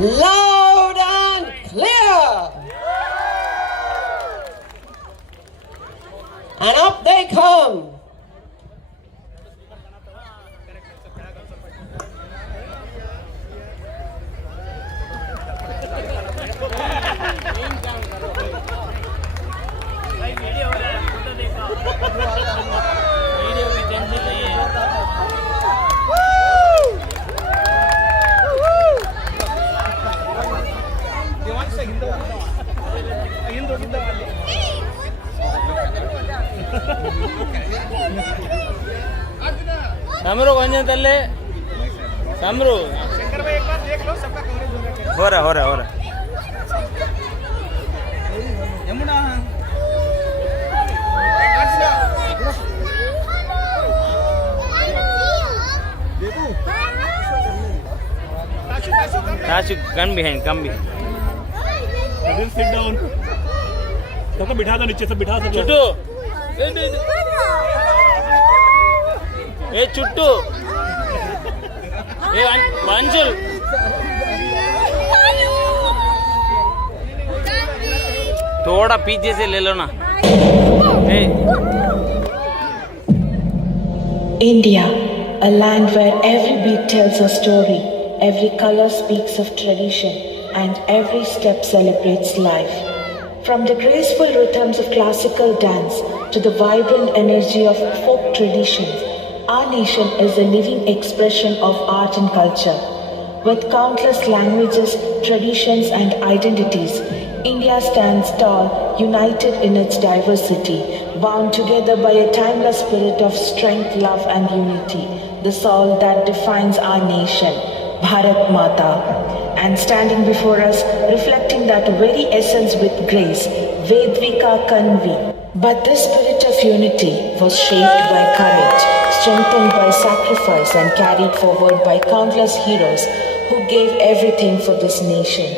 Loud and clear. And up they come. Samru கொஞ்சம் தள்ளு समरू शंकर भाई एक बार देख लो सबका कवरेज हो रहा यमुना ताशु कम behind सिट डाउन सबको बिठा दो नीचे सब बिठा दो चुट्टू ए चुट्टू ए अंशुल थोड़ा पीछे से ले लो ना India, a land where every beat tells a story, every color speaks of tradition, and every step celebrates life. From the graceful rhythms of classical dance to the vibrant energy of folk traditions, our nation is a living expression of art and culture. With countless languages, traditions, and identities, India stands tall, united in its diversity, bound together by a timeless spirit of strength, love, and unity, the soul that defines our nation, Bharat Mata. And standing before us, reflecting that very essence with grace, Vedvika Kanvi. But this spirit of unity was shaped by courage, strengthened by sacrifice, and carried forward by countless heroes who gave everything for this nation.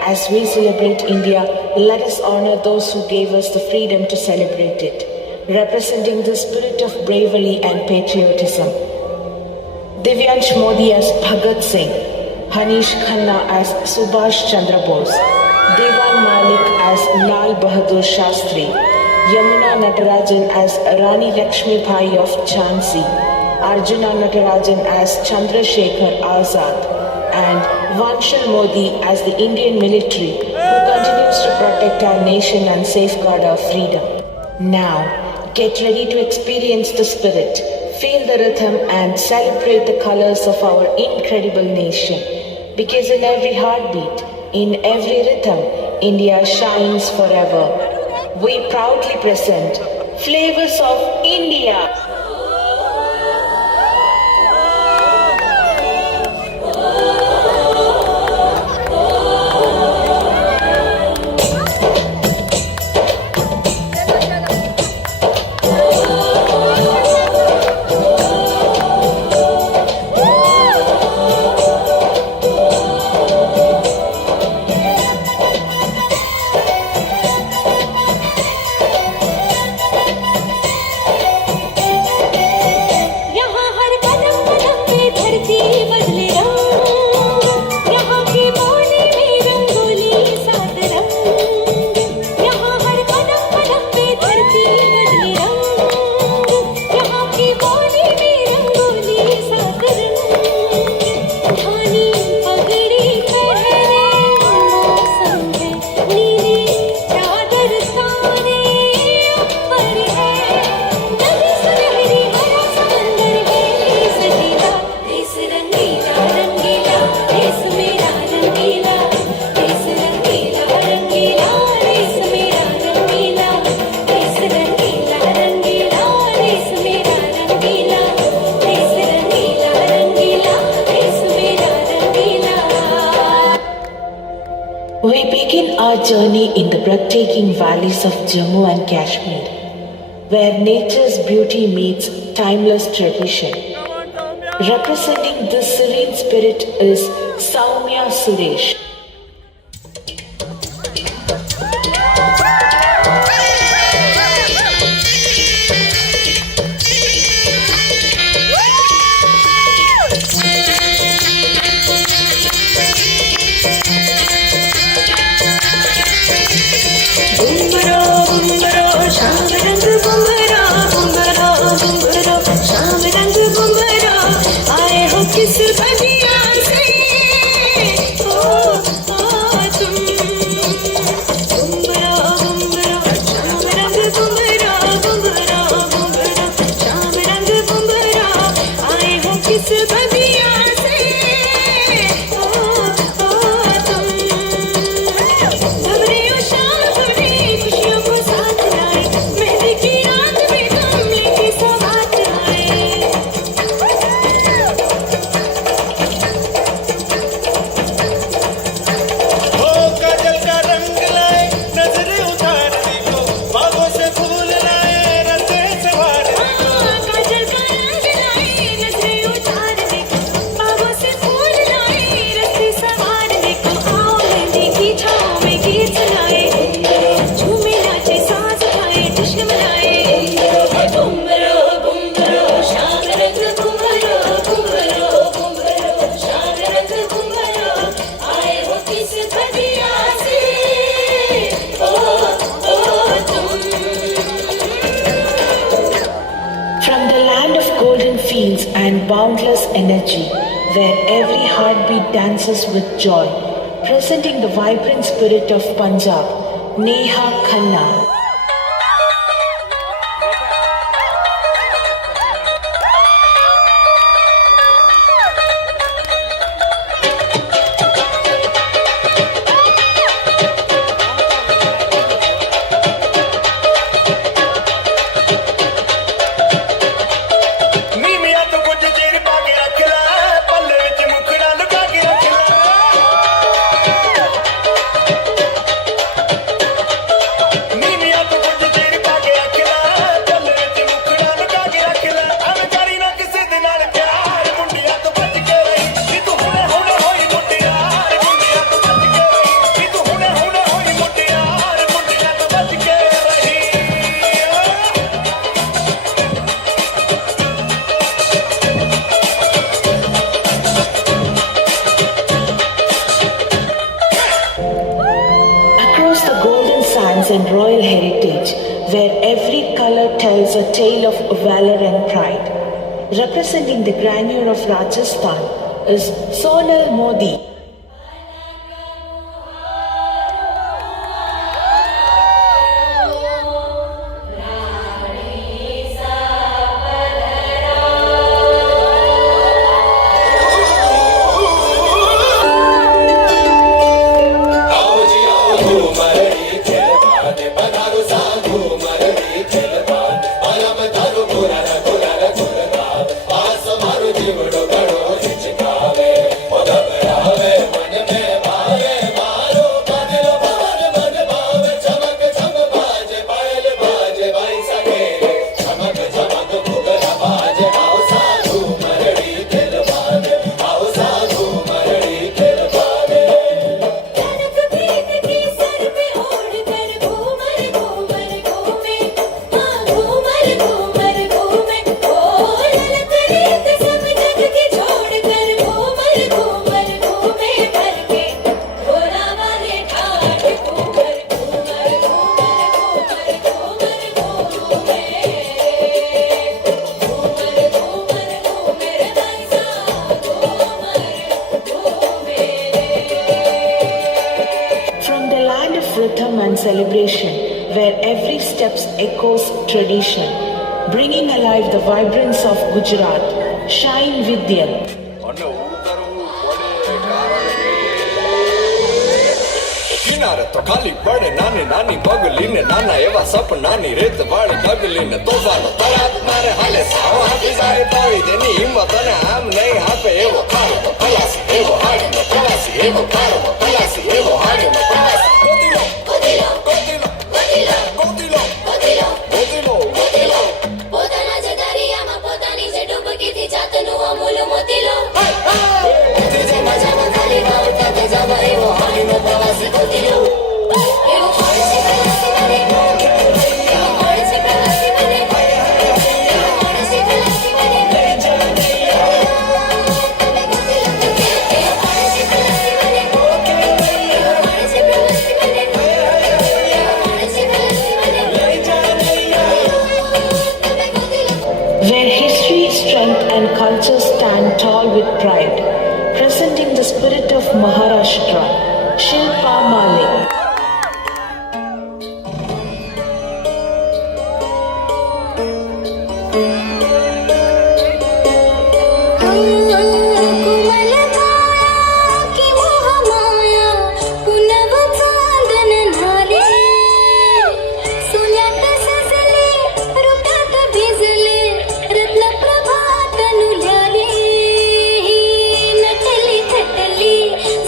As we celebrate India, let us honor those who gave us the freedom to celebrate it, representing the spirit of bravery and patriotism. Divyansh Modi as Bhagat Singh, Hanish Khanna as Subhash Chandra Bose, Devan Malik as Lal Bahadur Shastri, Yamuna Natarajan as Rani Lakshmi Bai of Jhansi, Arjuna Natarajan as Chandrasekhar Azad, and Vanshal Modi as the Indian military who continues to protect our nation and safeguard our freedom. Now, get ready to experience the spirit, feel the rhythm, and celebrate the colors of our incredible nation. Because in every heartbeat, in every rhythm, India shines forever. We proudly present Flavors of India. We begin our journey in the breathtaking valleys of Jammu and Kashmir, where nature's beauty meets timeless tradition. Representing this serene spirit is Soumya Suresh. and boundless energy, where every heartbeat dances with joy, presenting the vibrant spirit of Punjab, Neha Khanna. And royal heritage, where every color tells a tale of valor and pride. Representing the grandeur of Rajasthan is Sonal Modi. Rhythm and celebration, where every step echoes tradition, bringing alive the vibrance of Gujarat. Shine Vidya. કિનારે તો ખાલી પડે નાની નાની પગલી ને નાના એવા સપનાની રેત વાળી ડગલી ને તોફાનો તળાવ મારે હાલે સાવ આપી જાય તોય તેની હિંમત અને આમ નહીં આપે એવો ખાડો ખલાસી એવો હાડીનો ખલાસી એવો ખાડો ખલાસી એવો હાડીનો ખલાસી ગોતીલો ગોતીલો ગોતીલો ગોતીલો ગોતીલો ગોતીલો ગોતીલો પોતાના જ દરિયામાં પોતાની જ ડૂબકીથી જાતનું અમૂલ મોતીલો જે મજામાં ખાલી વાવતા તે જવા એવો હાડીનો પ્રવાસી ગોતીલો એવો હોય છે પ્રવાસી મને એવો હોય છે પ્રવાસી મને એવો હોય છે પ્રવાસી મને તમે ગોતીલો એવો હોય છે પ્રવાસી મને એવો હોય છે પ્રવાસી મને એવો હોય છે પ્રવાસી મને તમે Gotilo. Where history, strength and culture stand tall with pride, presenting the spirit of Maharashtra, Shilpa Malik.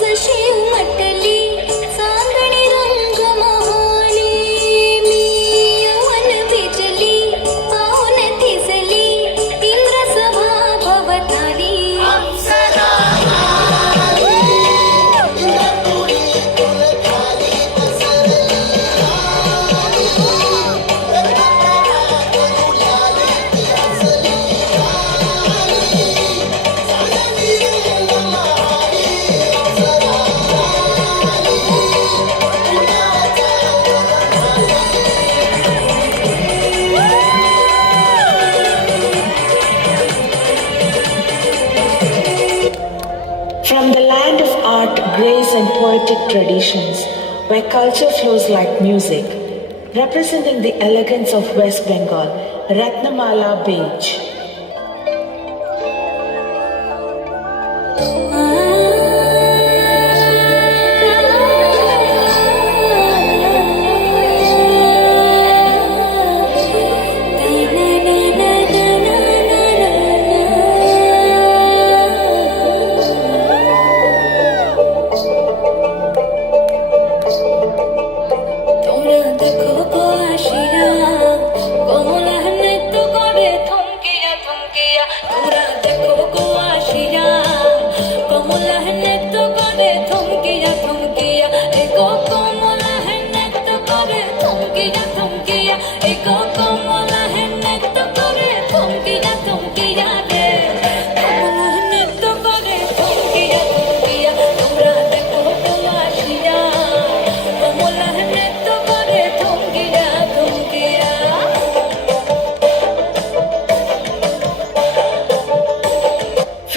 जशी उमट holidays and poetic traditions, where culture flows like music. Representing the elegance of West Bengal, Ratnamala Beach.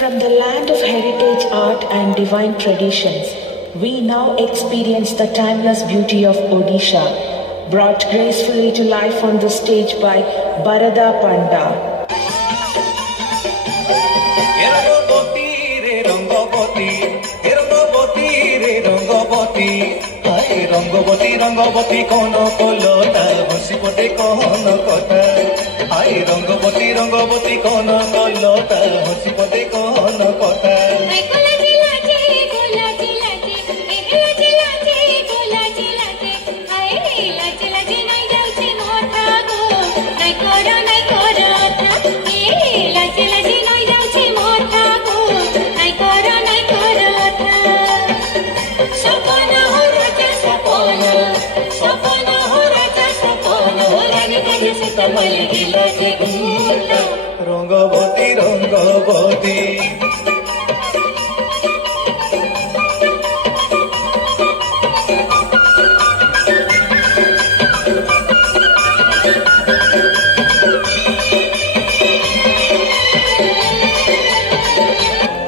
From the land of heritage, art and divine traditions, we now experience the timeless beauty of Odisha, brought gracefully to life on the stage by Barada Panda. Rangabati Rangabati কোন কলতা হসি পটে কোন কথা high Rangabati Rangabati কোন কলতা হসি পটে কোন কথা Rangabati Rangabati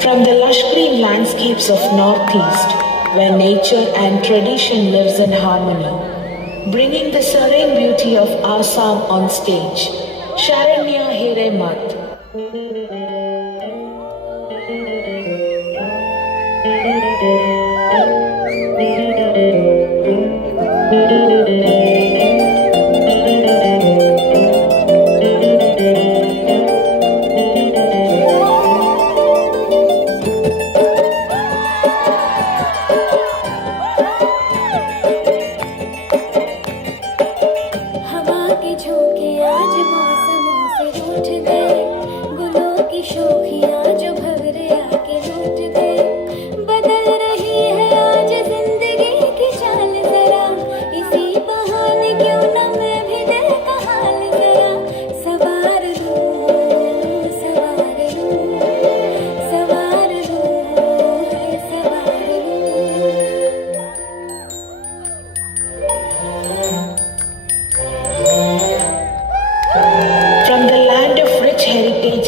From the lush green landscapes of Northeast, where nature and tradition lives in harmony, bringing the serene beauty of Assam on stage, Sharanya Hiremat.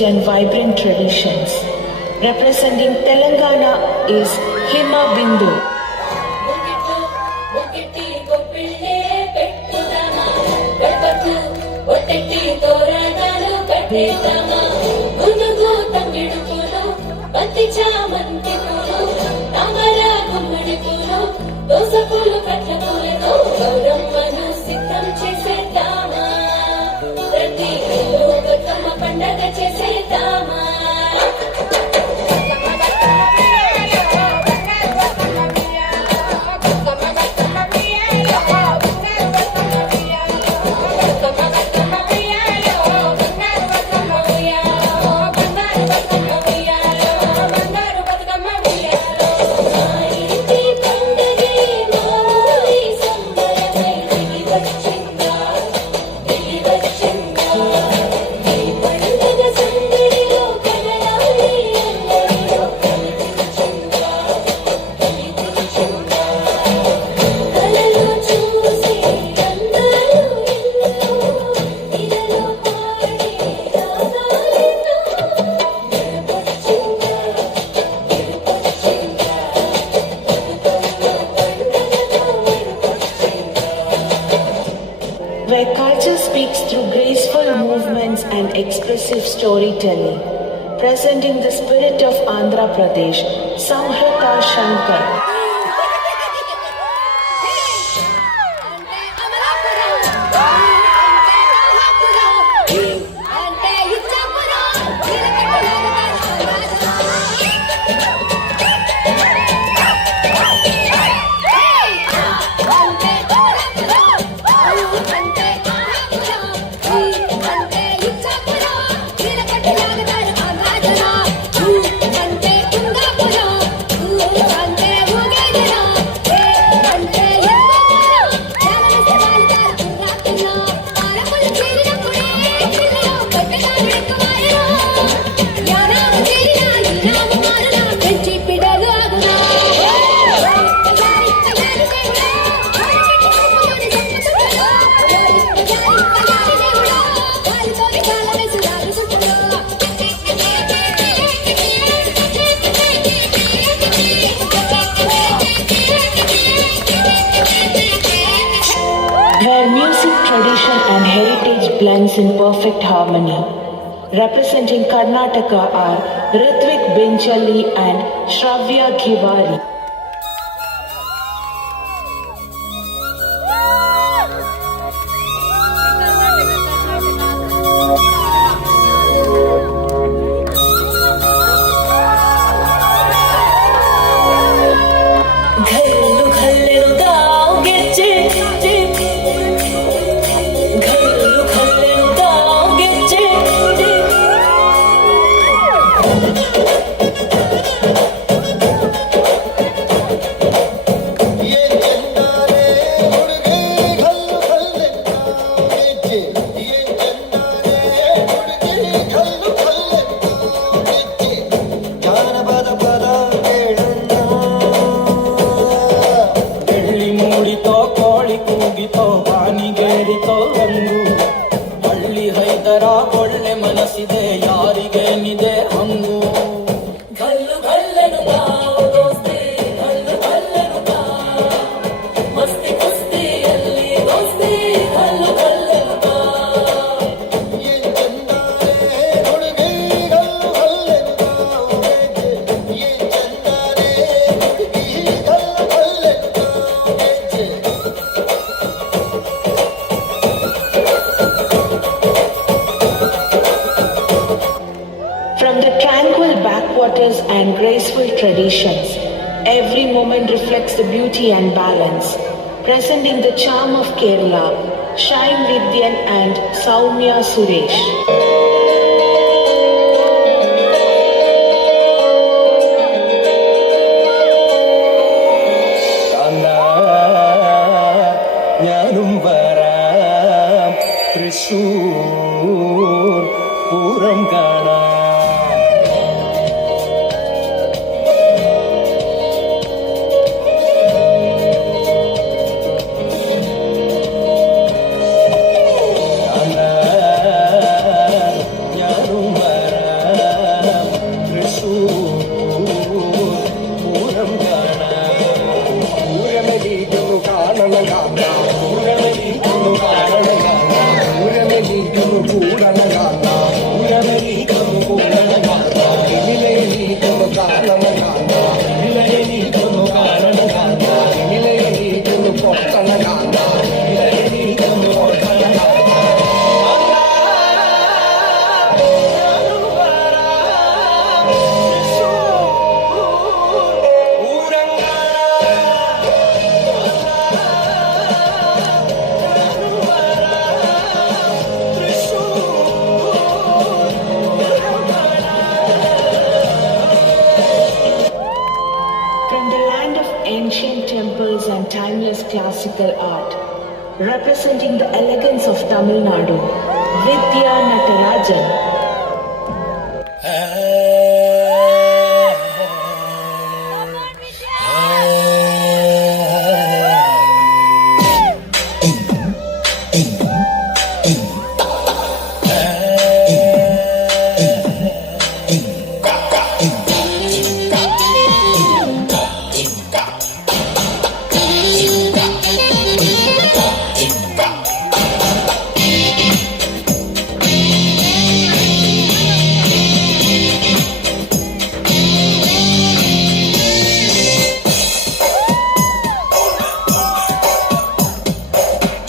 And vibrant traditions. Representing Telangana is Hima Bindu. where culture speaks through graceful movements and expressive storytelling, presenting the spirit of Andhra Pradesh, Samhrita Shankar. Where music, tradition and heritage blends in perfect harmony. Representing Karnataka are Ritvik Benchalli and Shravya Ghiwari. ಒಳ್ಳೆ ಮನಸ್ಸಿದೆ ಯಾರಿಗೇನಿದೆ ಹಂಗು ಗಲ್ಲು ಗಲ್ಲೆನು ನಾವು ದೋಸ್ತಿ ಗಲ್ಲು ಗಲ್ಲೆನು ಮಸ್ತಿ ಕುಸ್ತಿಯಲ್ಲಿ ದೋಸ್ತಿ ಗಲ್ಲು ಗಲ್ಲೆನು From the tranquil backwaters and graceful traditions, every moment reflects the beauty and balance, presenting the charm of Kerala, Shine Vidyan and Soumya Suresh. ഞാനും വരാം തൃശൂർ പൂരം കാണാം ഞാനും വരാം തൃശൂർ പൂരം കാണാം ഊരമെലീക്കുന്നു കാണണം കാണാം ഊരമെലീക്കുന്നു കാണണം കാണാം ഊരമെലീക്കുന്നു കൂടണം കാണാം ഊരമെലീക്കുന്നു കൂടണം കാണാം ഇമിലെലീക്കുന്നു കാണണം കാണാം ഇമിലെലീക്കുന്നു കാണണം കാണാം ഇമിലെലീക്കുന്നു പൊട്ടണം കാണാം ഇമിലെലീക്കുന്നു പൊട്ടണം കാണാം From the land of ancient temples and timeless classical art, representing the elegance of Tamil Nadu, Vidya Natarajan.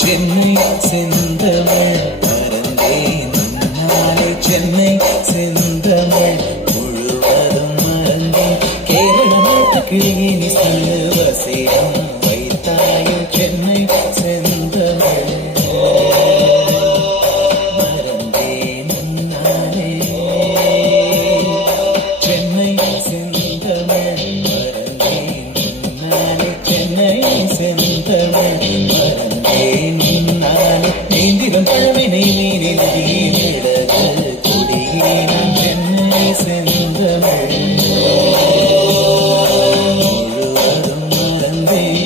Chennai செந்தமிழ் மறந்தேன் உன்னாலே சென்னை செந்தமிழ் முழுவதும் மறந்தேன் கேரள நாட்டுக்கு இனி வசியம் வைத்தாயோ சென்னை செந்தமிழ் மறந்தேன் உன்னாலே சென்னை செந்தமிழ் மறந்தேன் உன்னாலே சென்னை செந்தமிழ் மறந்தேன் உன்னாலே நீந்திரம் பழவினை நீரில் வீழது குடியேனும் சென்னை செந்தமிழ் முழுவதும் மறந்தேன்.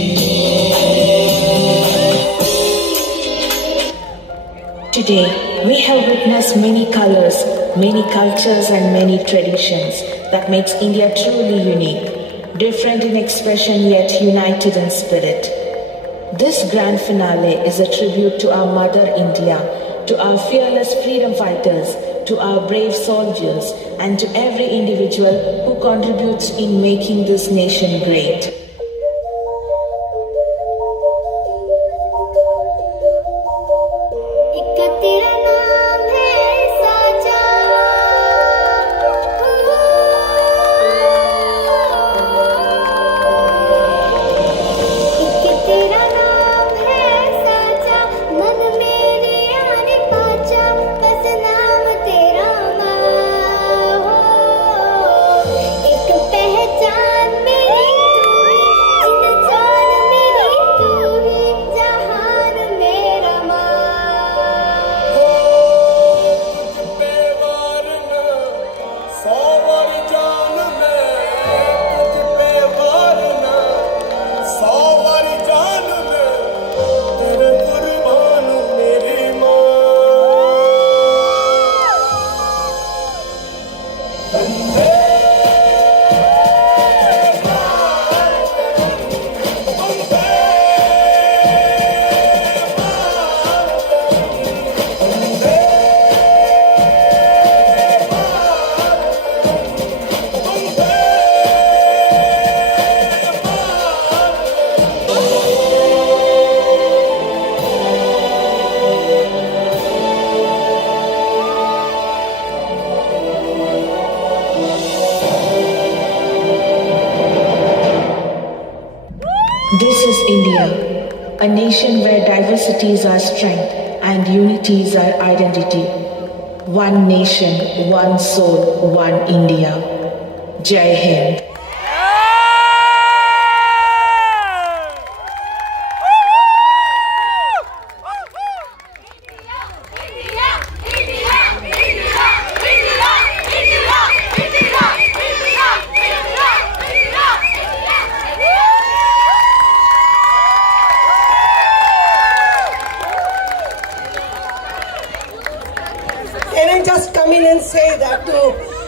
Today, we have witnessed many colors, many cultures and many traditions that makes India truly unique, different in expression yet united in spirit. This grand finale is a tribute to our mother India, to our fearless freedom fighters, to our brave soldiers and to every individual who contributes in making this nation great. एक तेरा नाम है साजा एक तेरा नाम है साजा मन मेरे आने पाचा बस नाम तेरा माँ एक पहचान मेरी तू ही जान मेरी तू ही जहान मेरा माँ This is India, a nation where diversity is our strength and unity is our identity. One nation, one soul, one India. Jai Hind. Can I just come in and say that to